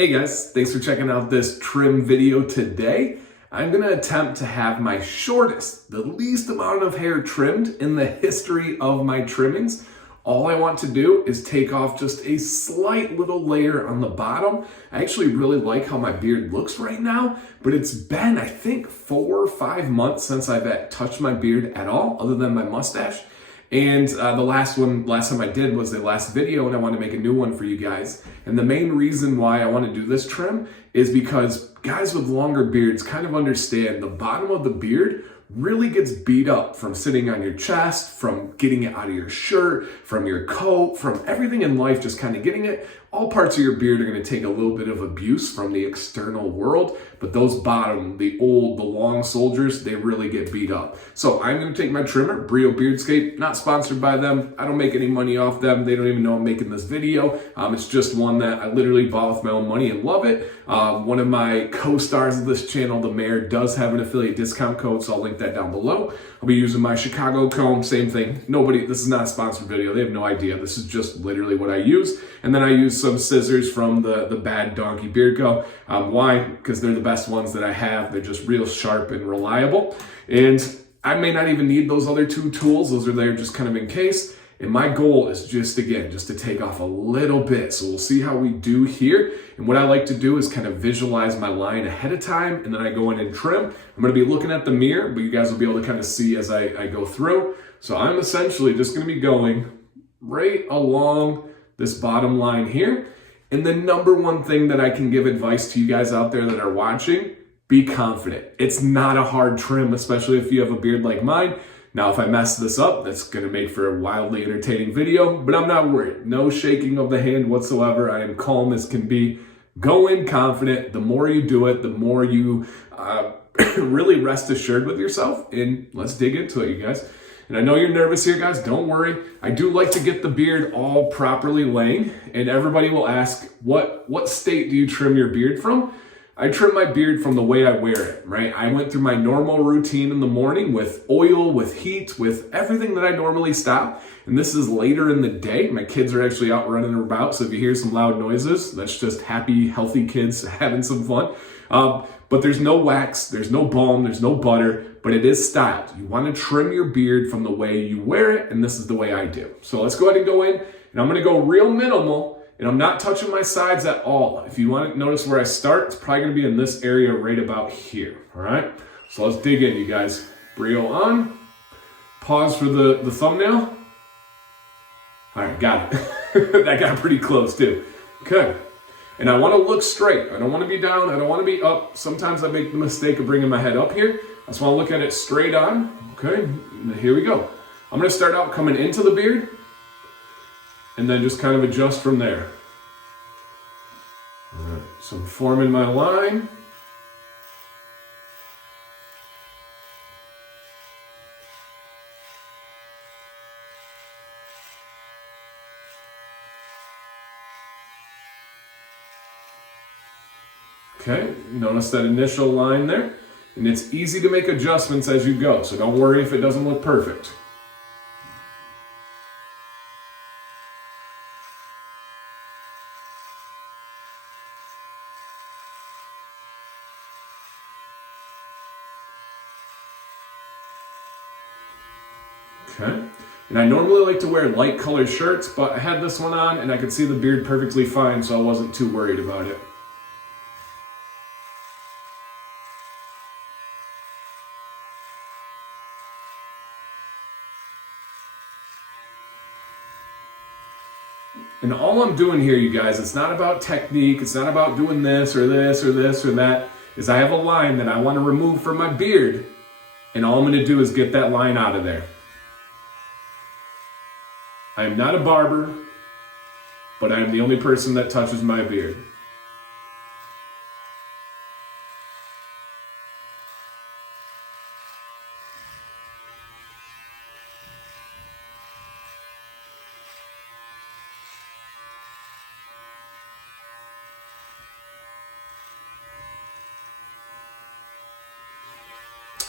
Hey guys, thanks for checking out this trim video today. I'm going to attempt to have my shortest, the least amount of hair trimmed in the history of my trimmings. All I want to do is take off just a slight little layer on the bottom. I actually really like how my beard looks right now, but it's been, I think, 4 or 5 months since I've touched my beard at all, other than my mustache. And the last time I did was the last video, and I want to make a new one for you guys. And the main reason why I want to do this trim is because guys with longer beards kind of understand the bottom of the beard really gets beat up from sitting on your chest, from getting it out of your shirt, from your coat, from everything in life, just kind of getting it. All parts of your beard are going to take a little bit of abuse from the external world, but those bottom, the long soldiers, they really get beat up. So I'm going to take my trimmer, Brio Beardscape, not sponsored by them. I don't make any money off them. They don't even know I'm making this video. It's just one that I literally bought with my own money and love it. One of my co-stars of this channel, the mayor, does have an affiliate discount code, so I'll link that down below. I'll be using my Chicago comb, same thing. This is not a sponsored video. They have no idea. This is just literally what I use. And then I use some scissors from the Bad Donkey Beard Co. Why? Because they're the best ones that I have. They're just real sharp and reliable. And I may not even need those other two tools. Those are there just kind of in case. And my goal is just to take off a little bit. So we'll see how we do here. And what I like to do is kind of visualize my line ahead of time, and then I go in and trim. I'm going to be looking at the mirror, but you guys will be able to kind of see as I go through. So I'm essentially just going to be going right along this bottom line here. And the number one thing that I can give advice to you guys out there that are watching, be confident. It's not a hard trim, especially if you have a beard like mine. Now, if I mess this up, that's going to make for a wildly entertaining video, but I'm not worried. No shaking of the hand whatsoever. I am calm as can be. Go in confident. The more you do it, the more you really rest assured with yourself. And let's dig into it, you guys. And I know you're nervous here, guys. Don't worry. I do like to get the beard all properly laying. And everybody will ask, what state do you trim your beard from? I trim my beard from the way I wear it, right? I went through my normal routine in the morning with oil, with heat, with everything that I normally stop. And this is later in the day. My kids are actually out running about. So if you hear some loud noises, that's just happy, healthy kids having some fun. But there's no wax, there's no balm, there's no butter, but it is styled. You want to trim your beard from the way you wear it, and this is the way I do. So let's go ahead and go in, and I'm going to go real minimal, and I'm not touching my sides at all. If you want to notice where I start, it's probably going to be in this area right about here, all right? So let's dig in, you guys. Brio on. Pause for the thumbnail. All right, got it. That got pretty close, too. Okay. And I want to look straight. I don't want to be down. I don't want to be up. Sometimes I make the mistake of bringing my head up here. I just want to look at it straight on. Okay, and here we go. I'm going to start out coming into the beard and then just kind of adjust from there. All right, so I'm forming my line. Okay, notice that initial line there, and it's easy to make adjustments as you go, so don't worry if it doesn't look perfect. Okay, and I normally like to wear light colored shirts, but I had this one on and I could see the beard perfectly fine, so I wasn't too worried about it. And all I'm doing here, you guys, it's not about technique, it's not about doing this or this or this or that, is I have a line that I want to remove from my beard, and all I'm going to do is get that line out of there. I am not a barber, but I am the only person that touches my beard.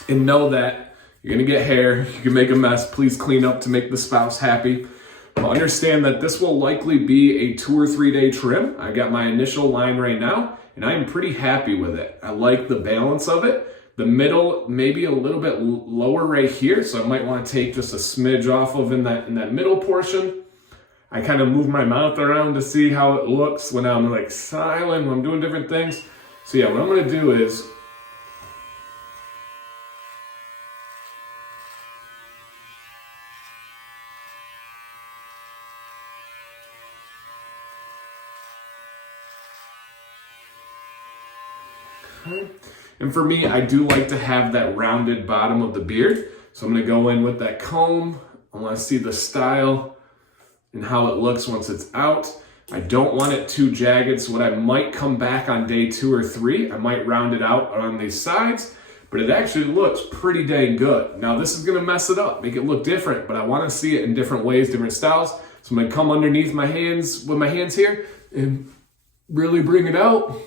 And know that you're gonna get hair, you can make a mess. Please clean up to make the spouse happy. Understand that this will likely be a 2 or 3 day trim. I got my initial line right now, and I'm pretty happy with it. I like the balance of it. The middle, maybe a little bit lower right here, so I might want to take just a smidge off of in that middle portion. I kind of move my mouth around to see how it looks when I'm like silent, when I'm doing different things. So yeah, what I'm gonna do is, and for me, I do like to have that rounded bottom of the beard. So I'm gonna go in with that comb. I wanna see the style and how it looks once it's out. I don't want it too jagged, so what I might come back on day 2 or 3, I might round it out on these sides, but it actually looks pretty dang good. Now this is gonna mess it up, make it look different, but I wanna see it in different ways, different styles. So I'm gonna come underneath my hands, with my hands here, and really bring it out.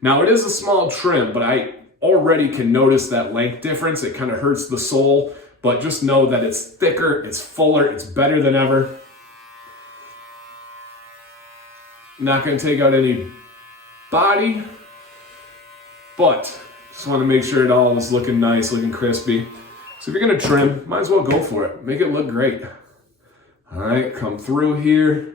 Now it is a small trim, but I already can notice that length difference. It kind of hurts the sole, but just know that it's thicker, it's fuller, it's better than ever. Not gonna take out any body, but just wanna make sure it all is looking nice, looking crispy. So if you're gonna trim, might as well go for it. Make it look great. All right, come through here.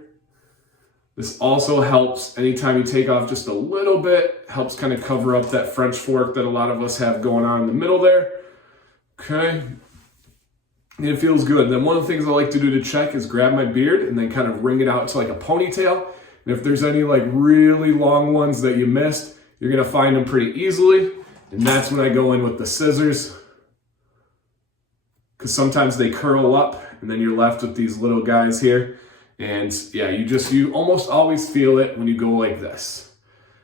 This also helps anytime you take off just a little bit, helps kind of cover up that French fork that a lot of us have going on in the middle there. Okay, and it feels good. And then one of the things I like to do to check is grab my beard and then kind of wring it out to like a ponytail. And if there's any like really long ones that you missed, you're gonna find them pretty easily. And that's when I go in with the scissors, because sometimes they curl up and then you're left with these little guys here. And yeah, you almost always feel it when you go like this.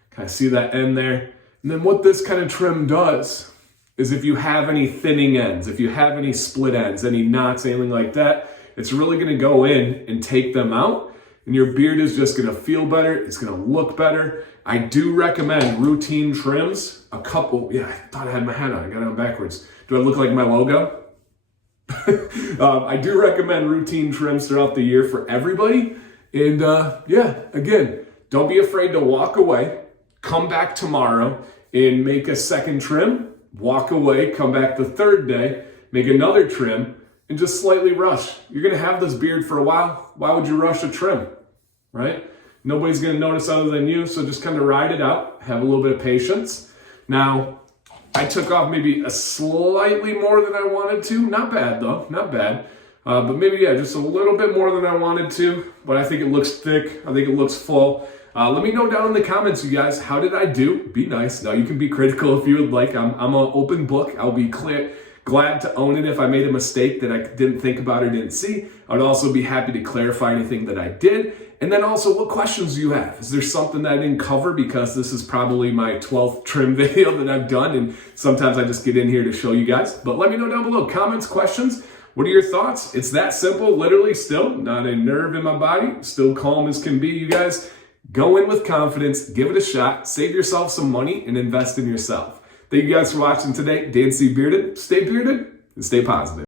Kind of see that end there. And then what this kind of trim does is if you have any thinning ends, if you have any split ends, any knots, anything like that, it's really gonna go in and take them out. And your beard is just gonna feel better, it's gonna look better. I do recommend routine trims, a couple. Yeah, I thought I had my hat on, I got it on backwards. Do I look like my logo? I do recommend routine trims throughout the year for everybody. And yeah, again, don't be afraid to walk away, come back tomorrow and make a second trim, walk away, come back the third day, make another trim, and just slightly rush. You're gonna have this beard for a while. Why would you rush a trim, right? Nobody's gonna notice other than you, so just kind of ride it out, have a little bit of patience. Now, I took off maybe a slightly more than I wanted to. Not bad though, not bad. But maybe, yeah, just a little bit more than I wanted to. But I think it looks thick, I think it looks full. Let me know down in the comments, you guys, how did I do? Be nice. Now you can be critical if you would like. I'm an open book. I'll be glad to own it if I made a mistake that I didn't think about or didn't see. I would also be happy to clarify anything that I did. And then also, what questions do you have? Is there something that I didn't cover? Because this is probably my 12th trim video that I've done, and sometimes I just get in here to show you guys. But let me know down below, comments, questions. What are your thoughts? It's that simple, literally still, not a nerve in my body, still calm as can be, you guys. Go in with confidence, give it a shot, save yourself some money, and invest in yourself. Thank you guys for watching today. Dan C. Bearded, stay bearded, and stay positive.